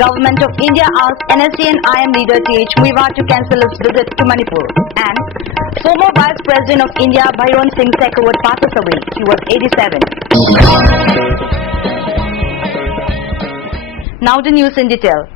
Government of India asked NSC and IM leader TH Muiva to cancel his visit to Manipur. And former Vice President of India Bhairon Singh Shekhawat passes away. He was 87. Now the news in detail.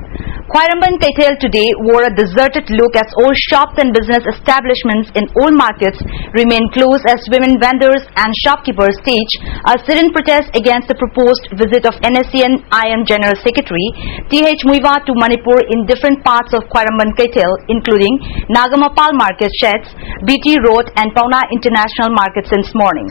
Khairamban Kaithel today wore a deserted look as all shops and business establishments in all markets remain closed as women vendors and shopkeepers stage a sit-in protest against the proposed visit of NSC and IM General Secretary TH Muiva to Manipur in different parts of Khairamban Kaithel, including Nagamapal Market sheds, BT Road and Pauna International Market since morning.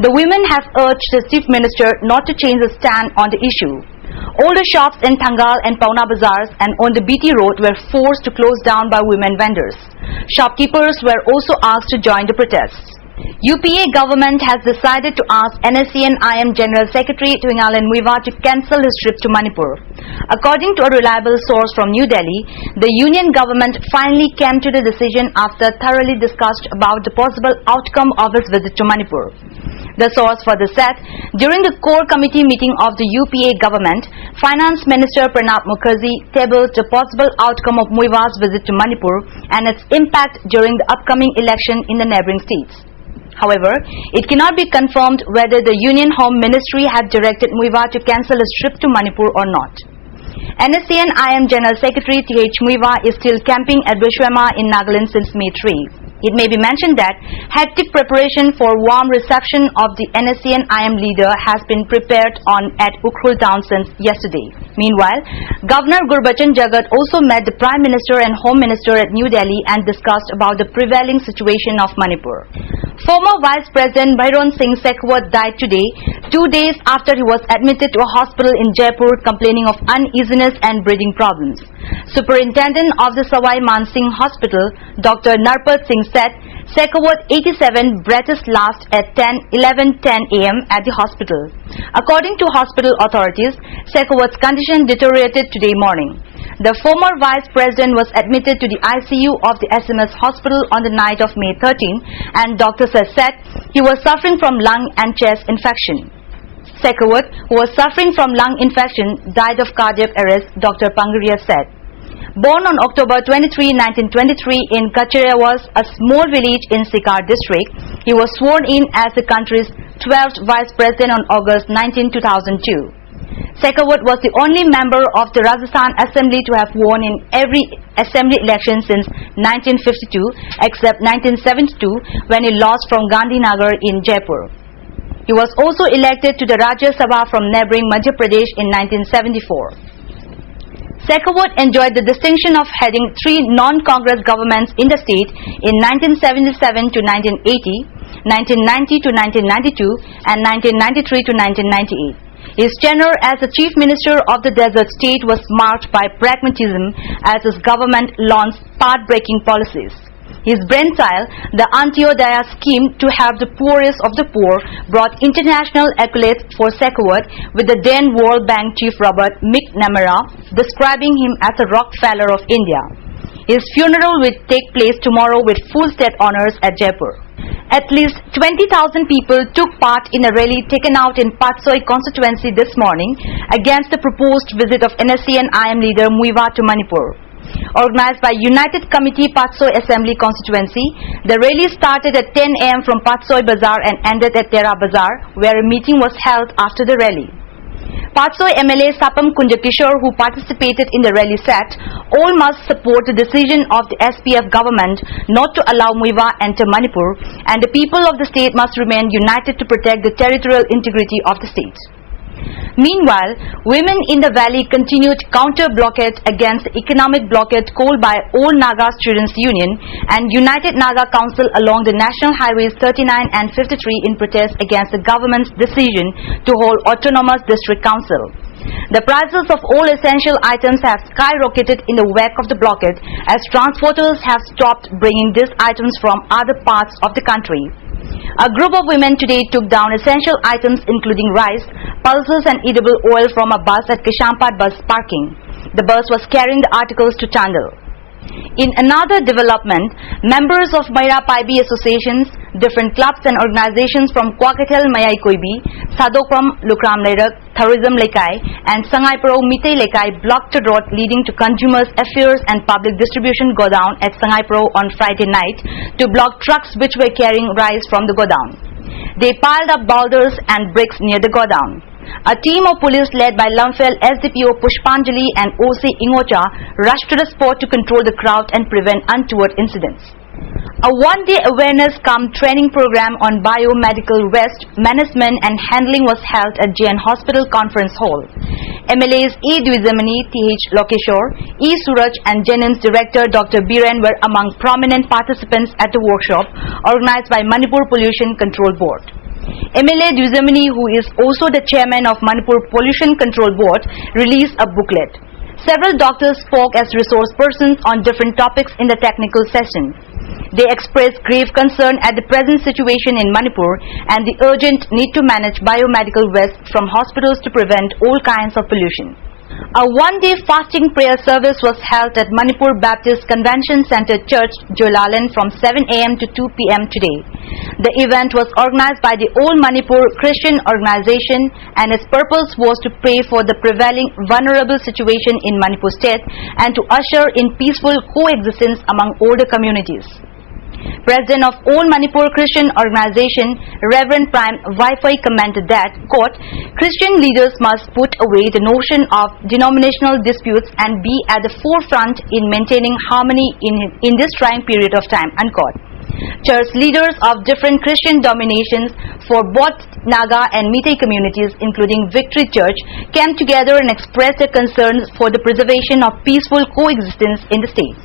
The women have urged the Chief Minister not to change his stand on the issue. All the shops in Thangal and Pauna Bazaars and on the BT Road were forced to close down by women vendors. Shopkeepers were also asked to join the protests. UPA government has decided to ask NSC and IM General Secretary Tuingalan Muiva to cancel his trip to Manipur. According to a reliable source from New Delhi, the union government finally came to the decision after thoroughly discussed about the possible outcome of his visit to Manipur. The source further said, during the core committee meeting of the UPA government, Finance Minister Pranab Mukherjee tabled the possible outcome of Muiva's visit to Manipur and its impact during the upcoming election in the neighboring states. However, it cannot be confirmed whether the Union Home Ministry had directed Muiva to cancel his trip to Manipur or not. NSC and IM General Secretary TH Muiva is still camping at Bishwama in Nagaland since May 3. It may be mentioned that hectic preparation for warm reception of the NSC and IM leader has been prepared at Ukhrul town since yesterday. Meanwhile, Governor Gurbachan Jagat also met the Prime Minister and Home Minister at New Delhi and discussed about the prevailing situation of Manipur. Former Vice President Bhairon Singh Shekhawat died today, 2 days after he was admitted to a hospital in Jaipur complaining of uneasiness and breathing problems. Superintendent of the Sawai Man Singh Hospital, Dr. Narpat Singh said Shekhawat, 87, breathed his last at 11:10 a.m. at the hospital. According to hospital authorities, Shekhawat's condition deteriorated today morning. The former Vice President was admitted to the ICU of the SMS hospital on the night of May 13 and doctors have said he was suffering from lung and chest infection. Shekhawat, who was suffering from lung infection, died of cardiac arrest, Dr. Pangaria said. Born on October 23, 1923 in Kachirewas, a small village in Sikar district, he was sworn in as the country's 12th Vice President on August 19, 2002. Shekhawat was the only member of the Rajasthan Assembly to have won in every assembly election since 1952 except 1972 when he lost from Gandhinagar in Jaipur. He was also elected to the Rajya Sabha from neighboring Madhya Pradesh in 1974. Shekhawat enjoyed the distinction of heading 3 non-Congress governments in the state in 1977 to 1980, 1990 to 1992 and 1993 to 1998. His tenure as the Chief Minister of the desert state was marked by pragmatism as his government launched path-breaking policies. His brainchild, the Antyodaya scheme to help the poorest of the poor, brought international accolades for Shekhawat, with the then World Bank Chief Robert McNamara describing him as a Rockefeller of India. His funeral will take place tomorrow with full state honors at Jaipur. At least 20,000 people took part in a rally taken out in Patsoi constituency this morning against the proposed visit of NSC and IM leader Muiva to Manipur. Organized by United Committee Patsoi Assembly constituency, the rally started at 10 a.m. from Patsoi Bazaar and ended at Tera Bazaar, where a meeting was held after the rally. Patsoi MLA Sapam Kunjakishore, who participated in the rally, said all must support the decision of the SPF government not to allow Muiva enter Manipur, and the people of the state must remain united to protect the territorial integrity of the state. Meanwhile, women in the valley continued counter-blockade against the economic blockade called by All Naga Students Union and United Naga Council along the National Highways 39 and 53 in protest against the government's decision to hold Autonomous District Council. The prices of all essential items have skyrocketed in the wake of the blockade as transporters have stopped bringing these items from other parts of the country. A group of women today took down essential items including rice, pulses and edible oil from a bus at Kishampad bus parking. The bus was carrying the articles to Chandal. In another development, members of Maira Paibi associations, different clubs and organizations from Kwakatel Mayai Koibi, Sadokram Lukram Leirak, Tourism Lekai and Sangaipuro Mitei Lekai blocked a road leading to Consumers Affairs and Public Distribution Godown at Sangaipuro on Friday night to block trucks which were carrying rice from the godown. They piled up boulders and bricks near the godown. A team of police led by Lamphel SDPO Pushpanjali and OC Ingocha rushed to the spot to control the crowd and prevent untoward incidents. A one-day awareness cum training program on biomedical waste management and handling was held at JN Hospital Conference Hall. MLAs E. Duizamani, TH Lokeshore, E. Suraj and Jennings Director Dr. Biren were among prominent participants at the workshop organized by Manipur Pollution Control Board. MLA Duizamani, who is also the chairman of Manipur Pollution Control Board, released a booklet. Several doctors spoke as resource persons on different topics in the technical session. They expressed grave concern at the present situation in Manipur and the urgent need to manage biomedical waste from hospitals to prevent all kinds of pollution. A one-day fasting prayer service was held at Manipur Baptist Convention Center Church, Joylalan from 7 a.m. to 2 p.m. today. The event was organized by the All Manipur Christian Organization and its purpose was to pray for the prevailing vulnerable situation in Manipur state and to usher in peaceful coexistence among all the communities. President of All Manipur Christian Organization, Reverend Prime Wi-Fi commented that, quote, Christian leaders must put away the notion of denominational disputes and be at the forefront in maintaining harmony in this trying period of time, unquote. Church leaders of different Christian denominations for both Naga and Meitei communities, including Victory Church, came together and expressed their concerns for the preservation of peaceful coexistence in the state.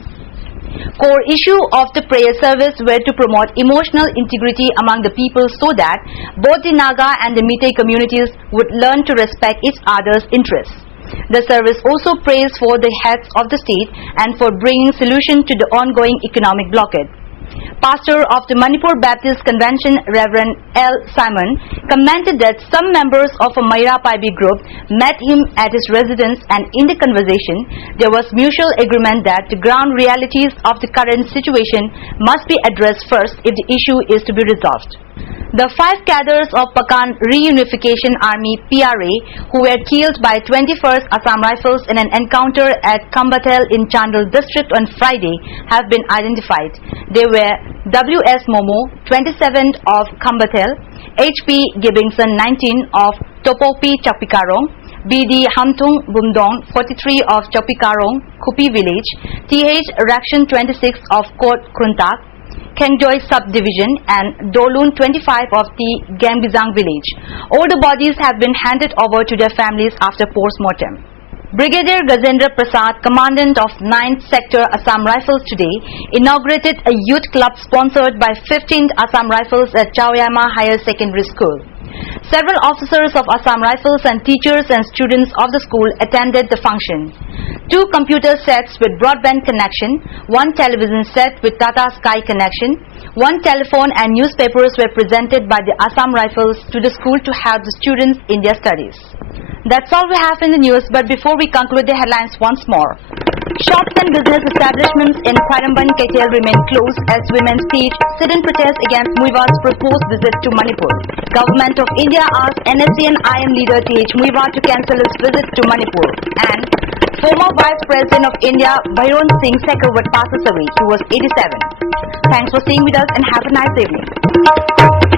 Core issue of the prayer service were to promote emotional integrity among the people so that both the Naga and the Meitei communities would learn to respect each other's interests. The service also prays for the heads of the state and for bringing solution to the ongoing economic blockade. Pastor of the Manipur Baptist Convention, Reverend L. Simon, commented that some members of a Maira Paibi group met him at his residence and in the conversation, there was mutual agreement that the ground realities of the current situation must be addressed first if the issue is to be resolved. The 5 cadres of Pakan Reunification Army PRA who were killed by 21st Assam Rifles in an encounter at Kambatel in Chandel district on Friday have been identified. They were W.S. Momo, 27 of Kambatel, H.P. Gibbingson, 19 of Topopi Chapikarong, B.D. Hamtung Bumdong, 43 of Chapikarong, Kupi Village, T.H. Rakshan, 26 of Kot Kruntak, Kengjoy Subdivision and Dolun 25 of the Gambizang village. All the bodies have been handed over to their families after post-mortem. Brigadier Gajendra Prasad, Commandant of 9th Sector Assam Rifles today, inaugurated a youth club sponsored by 15th Assam Rifles at Chaoyama Higher Secondary School. Several officers of Assam Rifles and teachers and students of the school attended the function. 2 computer sets with broadband connection, 1 television set with Tata Sky connection, 1 telephone and newspapers were presented by the Assam Rifles to the school to help the students in their studies. That's all we have in the news, but before we conclude the headlines once more. Shops and business establishments in Khairamban, KTL remain closed as women stage sit-in protest against Muiwa's proposed visit to Manipur. Government of India asked NSC and IM leader TH Muiwa to cancel his visit to Manipur. And former Vice President of India Bhairon Singh Sekhawat passes away. He was 87. Thanks for staying with us and have a nice evening.